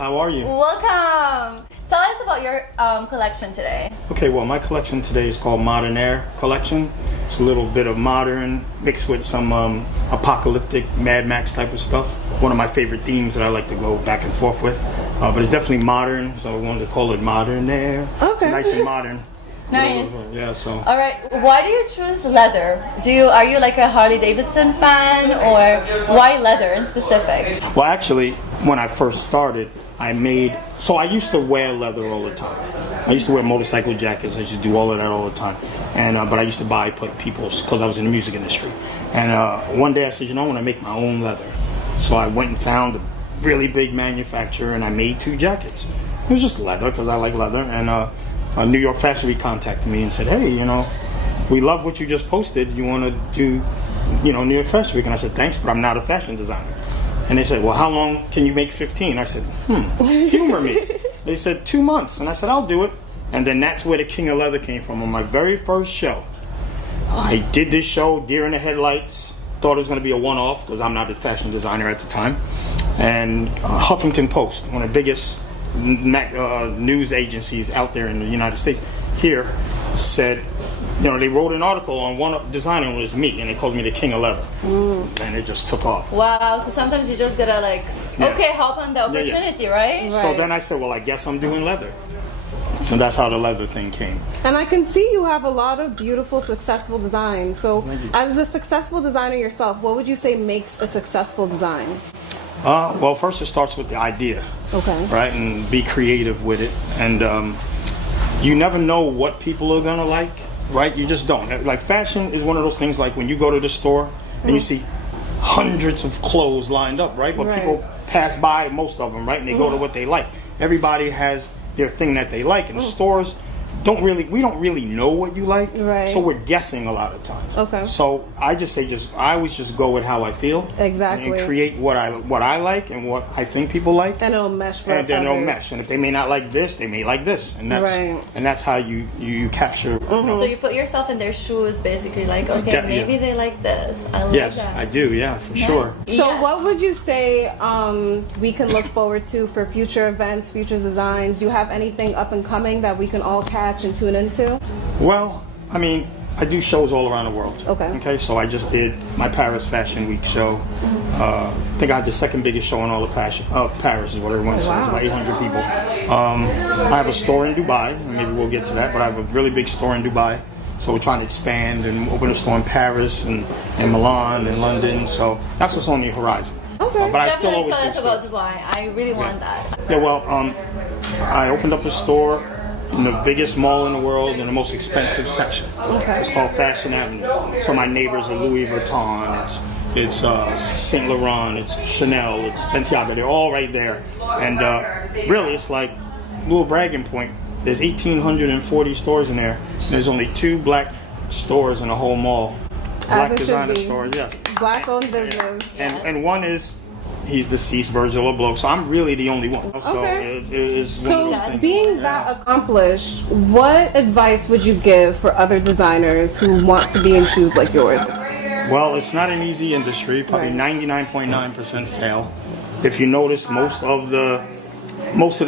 how are you? Welcome. Tell us about your collection today. Okay, well, my collection today is called Modern Air Collection. It's a little bit of modern mixed with some apocalyptic Mad Max type of stuff. One of my favorite themes that I like to go back and forth with. But it's definitely modern, so I wanted to call it Modern Air. Okay. It's nice and modern. Nice. Yeah, so. All right. Why do you choose leather? Are you like a Harley Davidson fan, or why leather in specific? Well, actually, when I first started, I used to wear leather all the time. I used to wear motorcycle jackets. I used to do all of that all the time. And but I used to buy people's because I was in the music industry. And one day I said, I want to make my own leather. So I went and found a really big manufacturer, and I made 2 jackets. It was just leather because I like leather. And New York Fashion Week contacted me and said, hey, we love what you just posted. You want to do, New York Fashion Week? And I said, thanks, but I'm not a fashion designer. And they said, well, how long can you make 15? I said, humor me. They said 2 months. And I said, I'll do it. And then that's where the King of Leather came from. On my very first show, I did this show, Deer in the Headlights. Thought it was going to be a one-off because I'm not a fashion designer at the time. And Huffington Post, one of the biggest news agencies out there in the United States, here said, they wrote an article on one designer, and it was me, and they called me the King of Leather. And it just took off. Wow, so sometimes you just gotta hop on the opportunity, right? So then I said, well, I guess I'm doing leather. So that's how the leather thing came. And I can see you have a lot of beautiful, successful designs. So as a successful designer yourself, what would you say makes a successful design? Well, first it starts with the idea. Okay. Right, and be creative with it. And you never know what people are gonna like, right? You just don't. Like, fashion is one of those things, like when you go to the store and you see hundreds of clothes lined up, right? But people pass by most of them, right? And they go to what they like. Everybody has their thing that they like, and the stores we don't really know what you like, so we're guessing a lot of times. Okay. So I always just go with how I feel, exactly, and create what I like and what I think people like, and it'll mesh for and then others. it'll mesh. And if they may not like this, they may like this, and that's how you capture. So you put yourself in their shoes, basically, like, okay, maybe they like this. I like yes, that. I do. Yeah, for sure. So what would you say we can look forward to for future events, future designs? Do you have anything up and coming that we can all catch and tune into? Well, I mean, I do shows all around the world. Okay, so I just did my Paris Fashion Week show. I think I had the second biggest show in all of Paris, is what everyone says, about 800 people. I have a store in Dubai, and maybe we'll get to that, but I have a really big store in Dubai. So we're trying to expand and open a store in Paris and Milan and London. So that's what's on the horizon. Okay. But definitely tell us about Dubai. I really want that. Yeah, well, I opened up a store in the biggest mall in the world in the most expensive section. Okay. It's called Fashion Avenue. So my neighbors are Louis Vuitton, it's Saint Laurent, it's Chanel, it's Balenciaga. They're all right there. And really, it's like a little bragging point. There's 1,840 stores in there. And there's only 2 black stores in the whole mall. Black designer stores, yes. Black-owned business. And one is, he's deceased, Virgil Abloh, so I'm really the only one. Okay. So one of those things. Being that accomplished, what advice would you give for other designers who want to be in shoes like yours? Well, it's not an easy industry. Probably 99.9% fail. If you notice, most of the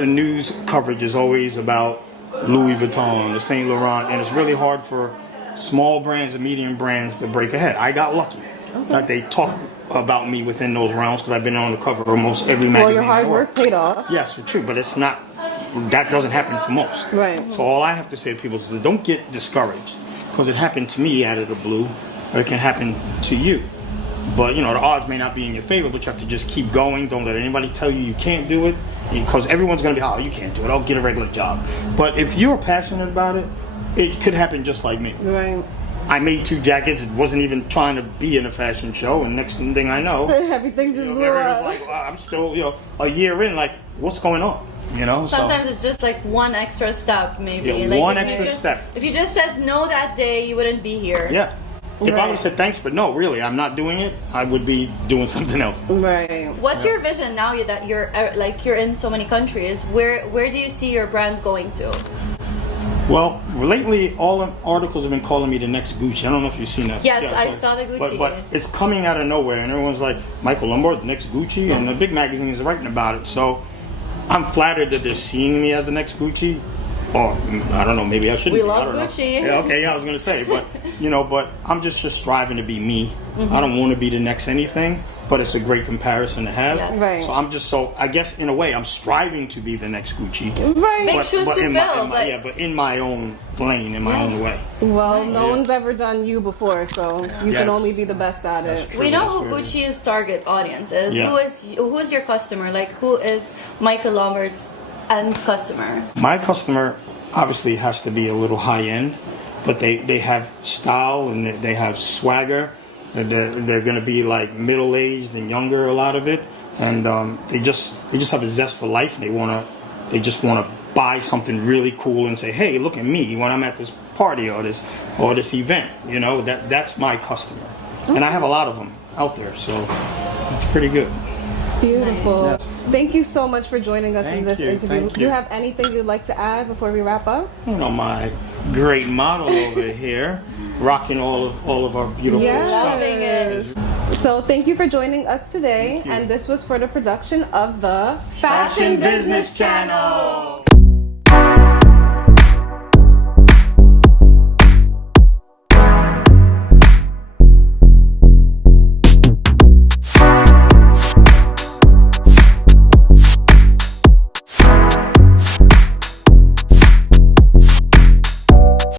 news coverage is always about Louis Vuitton, the Saint Laurent, and it's really hard for small brands and medium brands to break ahead. I got lucky that they talk about me within those realms because I've been on the cover of almost every magazine. Well, your hard work paid off. Yes, true, but it's not. That doesn't happen for most. Right. So all I have to say to people is, don't get discouraged, because it happened to me out of the blue, or it can happen to you. But the odds may not be in your favor, but you have to just keep going. Don't let anybody tell you can't do it, because everyone's going to be, oh, you can't do it. I'll get a regular job. But if you're passionate about it, it could happen just like me. Right. I made 2 jackets. It wasn't even trying to be in a fashion show, and next thing I know, everything just blew up. Like, I'm still, a year in, like, what's going on? Sometimes it's just like one extra step, maybe. Yeah, like one extra step. If you just said no that day, you wouldn't be here. Yeah. If I would have said thanks, but no, really, I'm not doing it, I would be doing something else. Right. What's your vision now that you're in so many countries? Where do you see your brand going to? Well, lately, all the articles have been calling me the next Gucci. I don't know if you've seen that. Yes, I saw the Gucci. But it's coming out of nowhere, and everyone's like, Michael Lombard, the next Gucci, and the big magazines are writing about it. So I'm flattered that they're seeing me as the next Gucci. Or I don't know, maybe I shouldn't. We be. love I don't know. Gucci. Yeah, okay, yeah, I was gonna say, but but I'm just striving to be me. I don't want to be the next anything, but it's a great comparison to have. Yes. Right. So I guess in a way I'm striving to be the next Gucci. Right. Big shoes to in fill, but but in my own lane, in my own way. Well, no Yeah. one's ever done you before, so you can Yes. only be the best at it. True, we know that's who very- Gucci's target audience is. Yeah. Who's your customer? Like, who is Michael Lombard's end customer? My customer obviously has to be a little high end, but they have style and they have swagger. And they're going to be like middle aged and younger, a lot of it, and they just have a zest for life. And they just want to buy something really cool and say, hey, look at me when I'm at this party or this event. That's my customer, and I have a lot of them out there, so it's pretty good. Beautiful. Yes. Thank you so much for joining us in Thank this you, interview. thank Do you you. have anything you'd like to add before we wrap up? My great model over here, rocking all of our beautiful Yes. stuff. Loving it. So thank you for joining us today, Thank you. and this was for the production of the Fashion Business Channel.